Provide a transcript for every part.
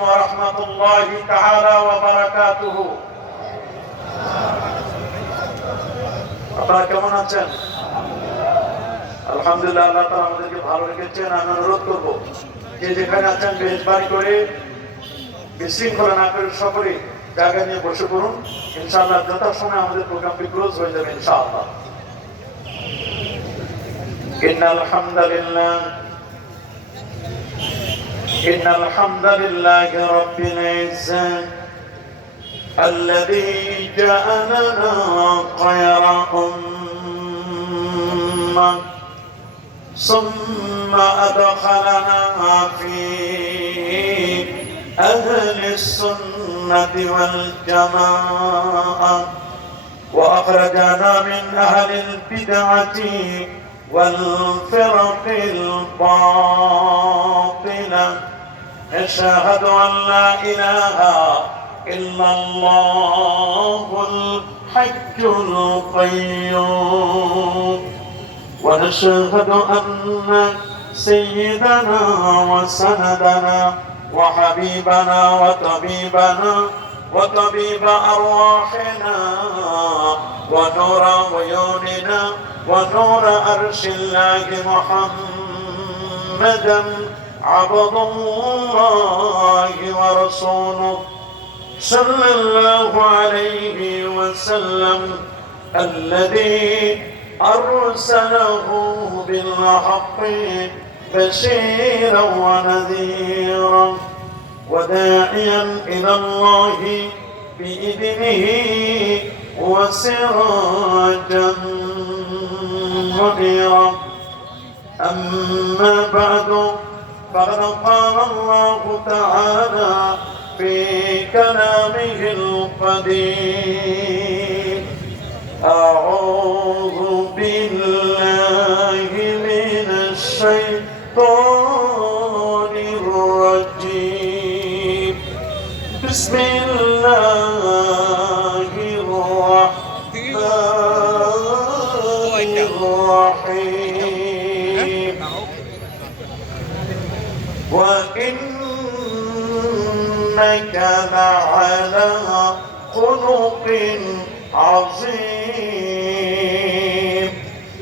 ورحمة الله تعالى وبركاته আপনারা কেমন আছেন আলহামদুলিল্লাহ আল্লাহ তাআলা আমাদেরকে ভালো রেখেছেন আমি অনুরোধ করব যে যেখানে আছেন বেশবাড়ি করে বিশৃঙ্খলা না করে সকলে জায়গা নিয়ে বসে পড়ুন ইনশাআল্লাহ যথাসময় আমাদের প্রোগ্রামটি ক্লোজ হয়ে যাবে ইনশাআল্লাহ إن الحمد لله إن الحمد لله رب العزة الذي جعلنا خير أمة ثم أدخلنا في أهل السنة والجماعة وأخرجنا من أهل البدعة والفرق الباطلة نشهد أن لا إله إلا الله الحج القيوم. ونشهد أن سيدنا وسندنا وحبيبنا وطبيبنا وطبيب أرواحنا ونور عيوننا ونور أرش الله محمدا عبد الله ورسوله صلى الله عليه وسلم الذي أرسله بالحق بشيرا ونذيرا وداعيا إلى الله بإذنه وسراجا منيرا أما بعد فقد قال الله تعالى في كلامه القديم أعوذ بالله وإنك لعلى خلق عظيم.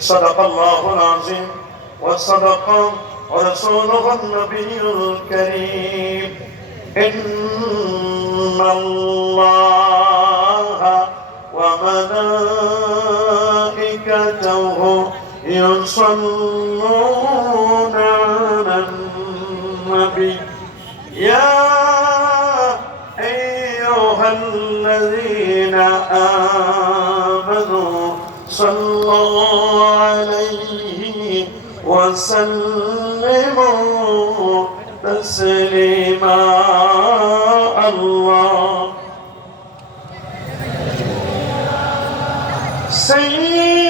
صدق الله العظيم. وصدق رسوله النبي الكريم. إن الله وملائكته يصلون على النبي. يا الذين آمنوا صلوا عليه وسلموا تسليما. الله. سيدنا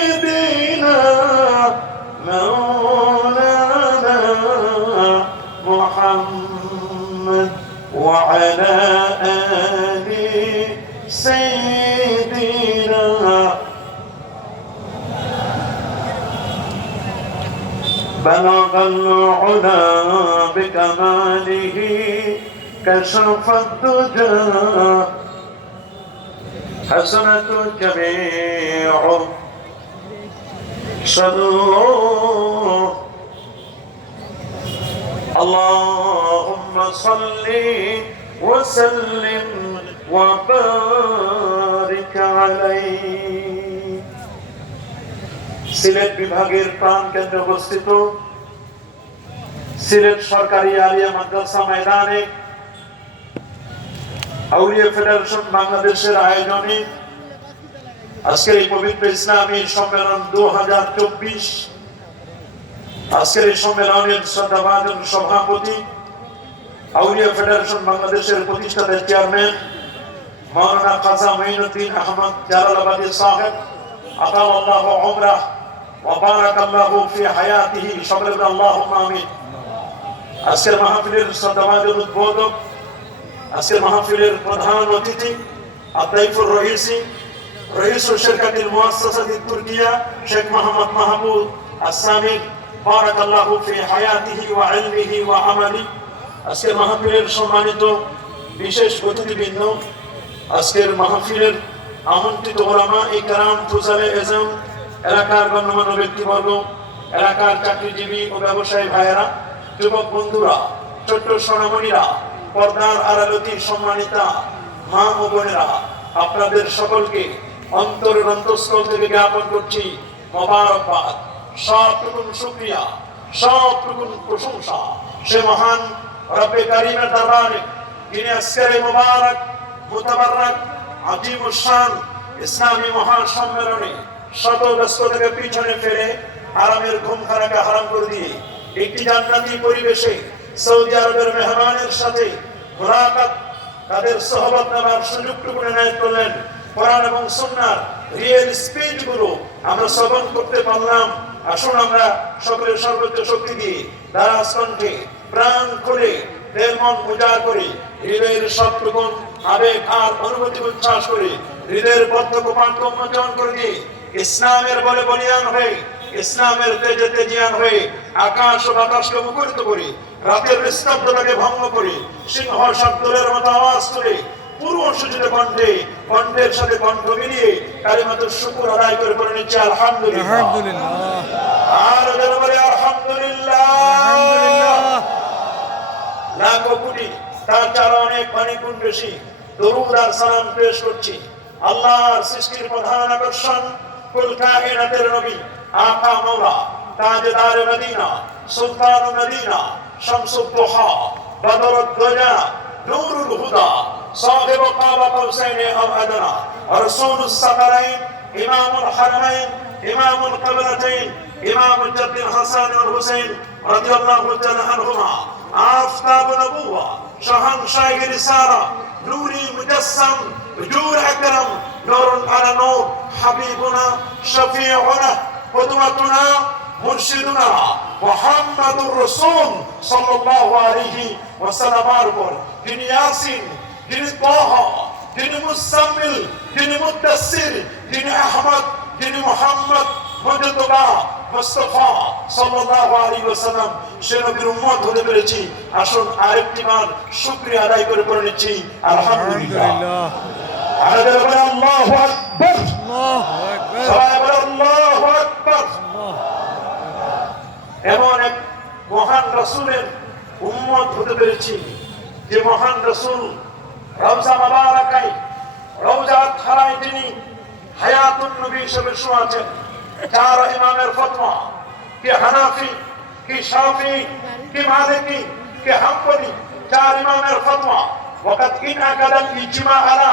العلا بكماله كشف الدجى حسنة الجميع صلوا اللهم صل وسلم وبارك عليه সিলেট বিভাগের প্রাণ কেন্দ্রে অবস্থিত সিলেট সরকারি আলিয়া মাদ্রাসা ময়দানে, আউলিয়া ফেডারেশন বাংলাদেশের আয়োজনে আজকের এই পবিত্র ইসলামী সম্মেলন দু হাজার চব্বিশ। আজকের এই সম্মেলনের শ্রদ্ধাভাজন সভাপতি আউলিয়া ফেডারেশন বাংলাদেশের প্রতিষ্ঠাতা চেয়ারম্যান মাওলানা খাজা মঈনুদ্দিন আহমদ জালালাবাদী সাহেব আতাল আল্লাহ উমরাহ ওয়া বারাকাল্লাহু ফি হায়াতিহি, সকলে আল্লাহুম্মা আমিন। আজকের মাহফিলের সমাজের উদ্বোধক আজকের মাহফিলের প্রধান অতিথি আবদাইফুর রহিসি রহিসুল শেরকাতিল মুআসসাসাতি তুর্কিয়া, শেখ মোহাম্মদ মাহমুদ আসসামি বারাকাল্লাহু ফি হায়াতিহি ওয়া ইলমিহি ওয়া আমালি। আজকের মাহফিলের সম্মানিত বিশেষ অতিথিবৃন্দ, আজকের মাহফিলের আমন্ত্রিত ওলামা ইকরাম ফুসালে এজম এলাকার গণ্যমান্য ব্যক্তিবর্গ, এলাকার চাকরিজীবী ও ব্যবসায়ী ভাইয়েরা যুবক বন্ধুরা, ছোট্ট সোনামণিরা পর্দার আড়ালতি সম্মানিতা, মা ও বোনেরা, আপনাদের সকলকে অন্তরের অন্তঃস্থল থেকে জ্ঞাপন করছি, মোবারকবাদ। সবটুকুন শুক্রিয়া, সবটুকুন প্রশংসা। সে মহান রব্বে কারিমের দরবারে যিনি আজকের মোবারক, মুতাবারক আজিম উসান ইসলামী মহাসম্মেলনে শত ব্যস্ত থেকে পিছনে ফেলে আরামের ঘুম খানাকে হারাম করে দিয়ে একটি জান্নাতি পরিবেশে সৌদি আরবের মেহমানের সাথে মোলাকাত, তাদের সহবত নেওয়ার সুযোগটুকু এনায়ত করলেন কোরআন এবং সুন্নার রিয়েল স্পিচগুলো আমরা শ্রবণ করতে পারলাম। আসুন আমরা সকলের সর্বোচ্চ শক্তি দিয়ে দারাজ কণ্ঠে প্রাণ খুলে মন উজাড় করি হৃদয়ের সবটুকুন আবেগ আর অনুভূতি উচ্ছ্বাস করি হৃদয়ের বদ্ধ কোপান্ত উন্মোচন করে দিয়ে ইসলামের বলে বলিয়ান হয়ে ইসলামের তেজে তেজিয়ান হয়ে আকাশ ও বাতাসকে মুখরিত করে রাতের নিস্তব্ধতাকে ভঙ্গ করে সিংহ শব্দের মতো আওয়াজ তুলে পুরো সূচিত কণ্ঠে কণ্ঠের সাথে কণ্ঠ মিলিয়ে শুকুর আদায় করে করে নিচ্ছে আলহামদুলিল্লাহ। আর যারা বলে আলহামদুলিল্লাহ। আলহামদুলিল্লাহ। লাখো কোটি তার চারা অনেক অনেক গুণ বেশি দরুদ আর সালাম পেশ করছি। আল্লাহর সৃষ্টির প্রধান আকর্ষণ কুল কায়নাতের নবী। আকা মাওলা তাজদার মদিনা সুলতান মদিনা শামসুদ দুহা বদরুদ দুজা নূরুল হুদা صاحب قاب قوسين او ادنى رسول الثقلين امام الحرمين امام القبلتين امام الجد الحسن والحسين رضي الله تعالى عنهما آفتاب نبوة شهن شايق رسالة نوري مجسم وجور أكرم نور على نور حبيبنا شفيعنا قدوتنا مرشدنا محمد الرسول صلى الله عليه وسلم أربر যিনি ইয়াসিন যিনি তহ যিনি মুসাম্মিল যিনি মুদাসসির যিনি আহমদ যিনি মোহাম্মদ মজদবা মুস্তাফা সাল্লাল্লাহু আলাইহি ওয়াসাল্লাম সে নবীর উম্মত হতে পেরেছি আসুন আরেকটি বার শুকরিয়া আদায় করে করে নিচ্ছি আলহামদুলিল্লাহ আলহামদুলিল্লাহ আর যারা বলে আল্লাহু আকবার এমন এক মহান রাসূলের উম্মত হতে পেরেছি যে মহান রাসূল রওজা মুবারাকায় রওজা খারায় যিনি হায়াতুন নবী হিসেবে শোয়াছেন চার ইমামের ফতোয়া, কে হানাফি, কি শাফি, কি মালিকি, কে হাম্বলি চার ইমামের ফতোয়া ওয়াকাত ইন আকাদাল ইজমা আলা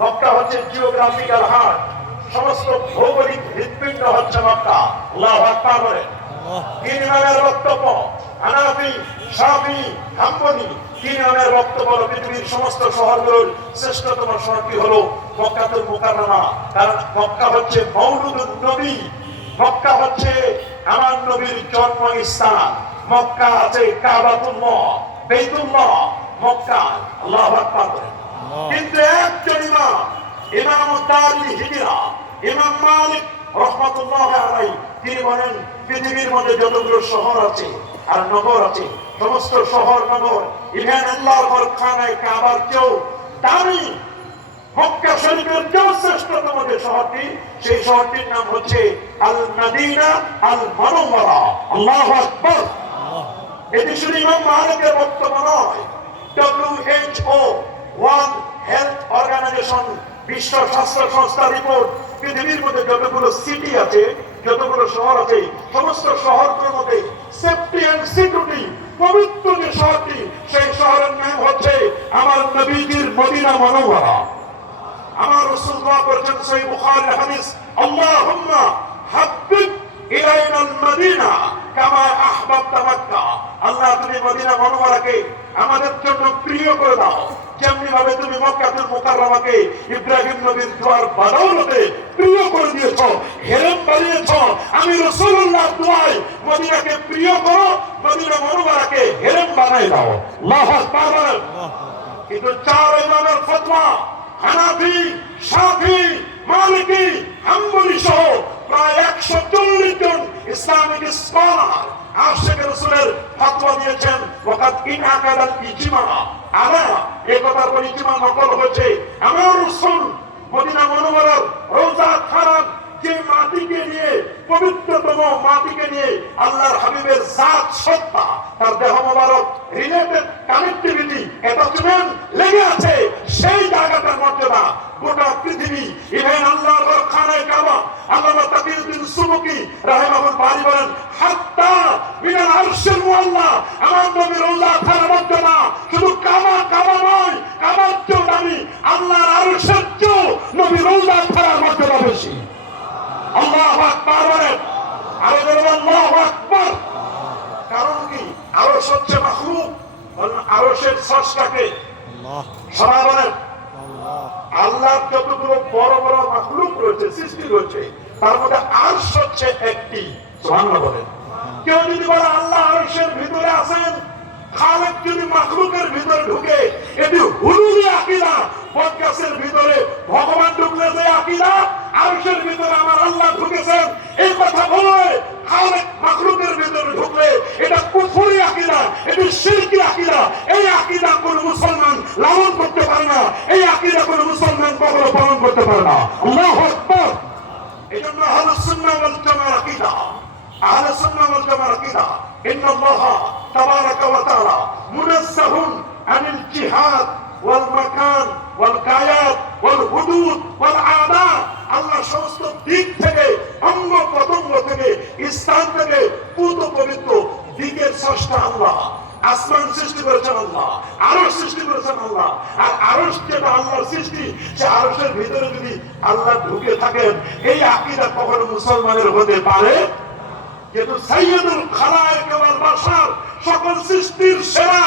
মক্কা হচ্ছে জিওগ্রাফিক্যাল হার্ট সমস্ত ভৌগোলিক হৃৎপিণ্ড হচ্ছে মক্কা। আল্লাহ আকবার বলেন তিন ইমামের বক্তব্য হানাফি শাফি হাম্বলি। তিন ইমামের বক্তব্য হলো পৃথিবীর সমস্ত শহরগুলোর শ্রেষ্ঠতম শহরটি হলো মক্কাতুল মুকাররমা। কারণ মক্কা হচ্ছে মৌলুদুন নবী। মক্কা হচ্ছে আমার নবীর জন্ম স্থান মক্কা আছে কাবাতুল্লাহ বেতুল্লাহ। মক্কা আল্লাহু আকবার বলেন কিন্তু একজন ইমাম ইমাম দারুল হিজরা। ইমাম মালিক রহমাতুল্লাহ আলাইহি তিনি বলেন পৃথিবীর মধ্যে যতগুলো শহর আছে আর নগর আছে সমস্ত শহর নগর ইভেন আল্লাহর খানায় কাবার কেউ দামি মক্কা শরীফের কেউ শ্রেষ্ঠতম যে শহরটি সেই শহরটির নাম হচ্ছে আল মাদিনা আল মনোমরা আল্লাহু আকবার। এটি শুধু ইমাম মালিকের বক্তব্য নয় ডব্লিউএইচও ওয়ার্ল্ড হেলথ অর্গানাইজেশন বিশ্ব স্বাস্থ্য সংস্থার রিপোর্ট পৃথিবীর মধ্যে যতগুলো সিটি আছে, যতগুলো শহর আছে, সমস্ত শহরগুলোর মধ্যে সেফটি এন্ড সিকিউরিটি পবিত্র যে শহরটি, সেই শহরের নাম হচ্ছে আমার নবীজির মদিনা মনোবরা আমার রাসূল দোয়া করেছেন সহিহ বুখারী হাদিস, আল্লাহুম্মা হাব্বিব ইলাইনাল মদিনা কামা আহবাবতা মক্কা। আল্লাহ তুমি মদিনা মনোবরাকে আমাদের জন্য প্রিয় করে দাও। যেমনি ভাবে তুমি মক্কাতুল মুকাররমাকে ইব্রাহিম নবীর দোয়ার বাদাউলতে প্রিয় করে দিয়েছ, হেরেম বানিয়েছ, আমি রাসূলুল্লাহ দোয়ায় মদিনাকে প্রিয় করো, মদিনা মনোবরাকে হেরেম বানাই দাও। আল্লাহু আকবার। কিন্তু চার ইমামের ফতোয়া, হানাফি শাফি মালিকি, হাম্বলি সহ প্রায় একশো চল্লিশ জন ইসলামিক স্কলার আশেখ রসুলের ফতোয়া দিয়েছেন ওয়াকাত ইন আকাদাল ইজমা। আলা এ কথা বলি ইজমা নকল হয়েছে? আমার রসুল মদিনা মনোবরত রোজা খারাপ যে মাটিকে নিয়ে, পবিত্রতম মাটিকে নিয়ে আল্লাহর হাবিবের জাত সত্তা, তার দেহ মোবারক, রিলেটেড কানেক্টিভিটি অ্যাটাচমেন্ট লেগে আছে, সেই জায়গাটার মর্যাদা গোটা পৃথিবী ইভেন কাবা। আল্লাহ তাকিউদ্দিন রাহিমাহুল বারি বলেন, হাত্তা আমার নবী রোজা খানা মর্যাদা শুধু কাবা কাবা নয়, কাবার চেয়েও দামি। আল্লাহর আরশের চেয়েও নবী রোজা খানার মর্যাদা বেশি। আল্লাহ আকবার বলেন আরও বলবেন আল্লাহ আকবার। কারণ কি? আরও হচ্ছে মাখলুক আরশের সসটাকে আল্লাহ। সবাই বলেন। আল্লাহ। যতগুলো বড় বড় মাখলুক রয়েছে সৃষ্টি রয়েছে তার মধ্যে আরশ হচ্ছে একটি। সুবহানাল্লাহ বলেন। কেউ যদি বলে আল্লাহ আরশের ভিতরে আছেন খালেক যদি মাখলুকের ভিতরে ঢুকে এটি হুলুলি আকিদা। ভিতরে ভগবান ঢুকলে যে আকিদা আরশের ভিতরে ঢুকেছেন এই কথা বলে খালেক মাখলুকের ভিতরে ঢুকলে এটা কুফুরি আকিদা, এটি শিরকি আকিদা। এই আকিদা কোন মুসলমান লালন করতে পারে না, এই আকিদা কোন মুসলমান কখনো পালন করতে পারে না। আল্লাহু আকবার! এজন্য ওয়াল জামার আকীদা ওয়াল জামার আকীদা, ইন্নাল্লাহ তাবারাকা ওয়া তাআলা মুনাজ্জাহুন আনিল জিহাদ ওয়াল মাকান ওয়াল গায়াত ওয়াল হুদুদ ওয়াল আদা। আল্লাহ সমস্ত দিক স্থান থেকে পুত পবিত্র দিকের স্রষ্টা আল্লাহ। আসমান সৃষ্টি করেছেন আল্লাহ আরশ সৃষ্টি করেছেন আল্লাহ। আর আরশ যেটা আল্লাহর সৃষ্টি সে আরশের ভিতরে যদি আল্লাহ ঢুকে থাকেন এই আকীদা কখনো মুসলমানের হতে পারে? যেহেতু সাইয়্যিদুল খালায়েক ওয়াল বাশার সকল সৃষ্টির সেরা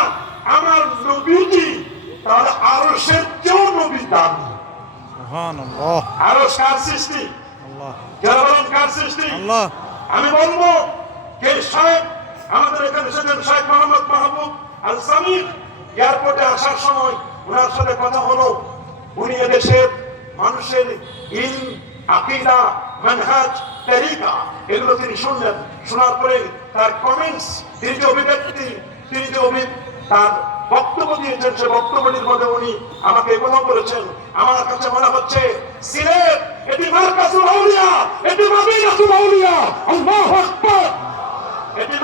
আমার নবীজি তাহলে আরশের চেয়েও নবী দামি সুবহানাল্লাহ। আরশ কার সৃষ্টি? আল্লাহ। কার সৃষ্টি? আল্লাহ। আমি বলব কে সাহেব? আমাদের এখানে এসেছেন শেখ মোহাম্মদ মাহবুব আল সামির। এয়ারপোর্টে আসার সময় ওনার সাথে কথা হলো। উনি এদেশের মানুষের ইন, আকিদা, মানহাজ, তরিকা, এগুলো তিনি শুনলেন। শোনার পরে তার কমেন্টস তিনি যে অভিব্যক্তি তিনি যে অভি তার বক্তব্য দিয়েছেন সে বক্তব্যটির মধ্যে উনি আমাকে কথা বলেছেন আমার কাছে মনে হচ্ছে সিলেট এটি আউলিয়া এটি মাদিনাতুল আউলিয়া আল্লাহু আকবার। এটি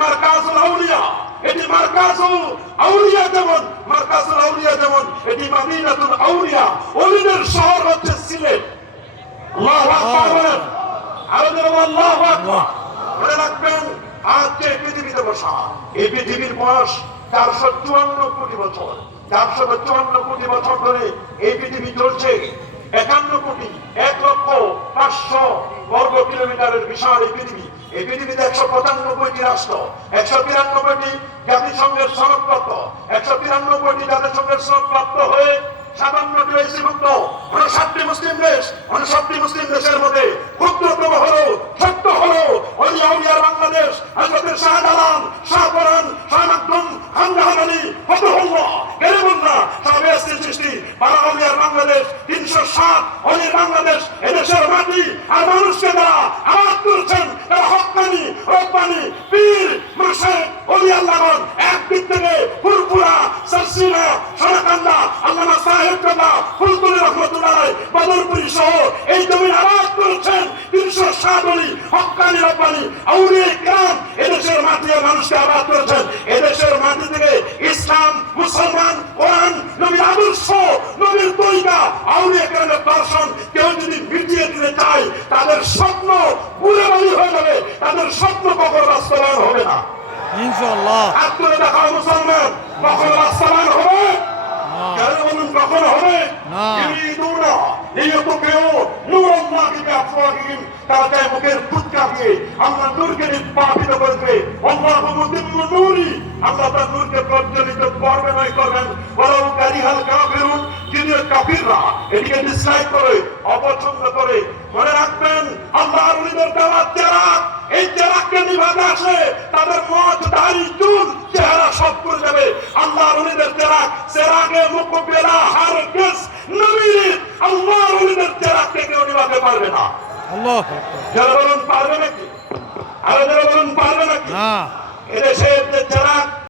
আউলিয়া এটি আউলিয়া যেমন মার্কাজুল আউলিয়া যেমন এটি মাদিনাতুল আউলিয়া। ওলিদের শহর হচ্ছে সিলেট। আল্লাহু আকবার আরও যেরকম আল্লাহু আকবার। মনে রাখবেন আজ যে পৃথিবীতে বসা এই পৃথিবীর বয়স চারশো চুয়ান্ন কোটি বছর, চারশো চুয়ান্ন কোটি বছর ধরে এই পৃথিবী চলছে। একান্ন কোটি, এক লক্ষ পাঁচশো বর্গ কিলোমিটারের বিশাল এই পৃথিবী। এই পৃথিবীতে একশো পঁচানব্বইটি রাষ্ট্র, একশো তিরানব্বইটি জাতিসংঘের সনদপ্রাপ্ত একশো তিরানব্বইটি জাতিসংঘের সনদপ্রাপ্ত হয়ে সাতান্নটি ঐশীভুক্ত মুসলিম দেশ উনষাটটি মুসলিম দেশের মধ্যে ক্ষুদ্রতম হলো, ছোট্ট হলো ওই আউলিয়ার বাংলাদেশ হজরতের শাহজালাল শাহপরান শাহ মাকদুম হামদাহান আলী, ফতহুল্লাহ গরিবুল্লাহ সাবেস্তি সৃষ্টি বাংলাদেশ, তিনশো সাত অলির বাংলাদেশ, এদেশের মাটি আর মানুষকে তারা আবাদ করছেন। তারা হকানি, রব্বানি, পীর মাসে অলি আউলিয়া গ্রামের দর্শন কেউ যদি মিটিয়ে দিতে চায় তাদের স্বপ্ন পুরে বাড়ি হয়ে যাবে তাদের স্বপ্ন কখনো বাস্তবায়ন হবে না। ইনশাআল্লাহ। হাত দেখা মুসলমান কখনো বাস্তবায়ন হবে? কখনো হবে তারা চায় মুখের ফুৎকা দিয়ে আল্লাহ নূরকে নির্বাপিত করবে মুতিম্মু নূরি আল্লাহ তার নূরকে প্রজ্বলিত করবে নয় করবেন ওয়ালাউ কারিহাল কাফিরুন যদিও কাফিররা এটিকে ডিসলাইক করে অপছন্দ করে মনে রাখবেন আল্লাহর ওলিদের দেওয়া চেরাক এই চেরাককে নিভাতে আসে তাদের মত দাড়ি চুল চেহারা সব করে যাবে আল্লাহর ওলিদের চেরাক চেরাকে মুকবেলা হার কেস নবীর আল্লাহর ওলিদের চেরাককে কেউ নিভাতে পারবে না। আল্লাহ। যারা বলুন পারবে নাকি? আরও যারা বলুন পারবে নাকি? এদেশের যে চেরাক